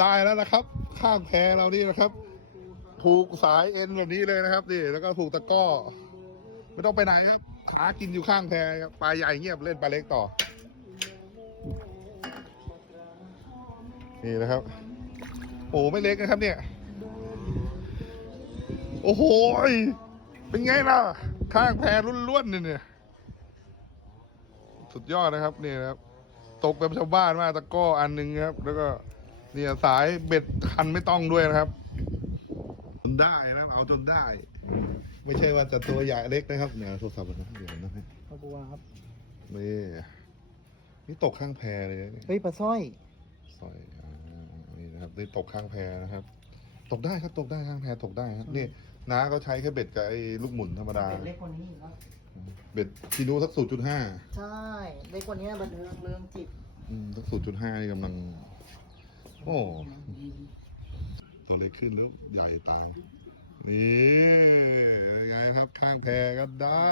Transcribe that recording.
ได้แล้วนะครับ ข้างแพเรานี่นะครับ ผูกสายเอ็นแบบนี้เลยนะครับนี่แล้วก็ผูกตะก้อ ไม่ต้องไปไหนครับ ขากินอยู่ข้างแพครับปลาใหญ่เงียบเล่นปลาเล็กต่อ นี่นะครับโอ้ไม่เล็กนะครับ เนี่ย โอ้โหเป็นไงล่ะ ข้างแพล้วนเนี่ยเนี่ย สุดยอดนะครับ นี่นะครับ ตกแบบชาวบ้านมากตะก้ออันหนึ่งครับ แล้วก็ เนี่ยสายเบ็ดคันไม่ต้องด้วยนะครับจนได้นะครับเอาจนได้ ไม่ใช่ว่าจะตัวใหญ่เล็กนะครับเนี่ยโทรศัพท์นะเดี๋ยวนะฮะปลาบัวครับนี่นี่ตกข้างแพเลยนะนี่เฮ้ยปลาสร้อยสอยอ่านี่นะครับนี่ตกข้างแพนะครับ ตกได้ครับตกได้ข้างแพตกได้ครับนี่น้าก็ใช้แค่เบ็ดกับไอ้ลูกหมุนธรรมดาเป็นเล็กกว่านี้อีกครับเบ็ดทีนูสักศูนย์จุดห้าใช่เล็กกว่านี้บันเทิงเรืองจิตสักศูนย์จุดห้านี่กำลัง โอ้ตัวเล็กขึ้นแล้วใหญ่ตามนี่ยังไงครับข้างแพก็ได้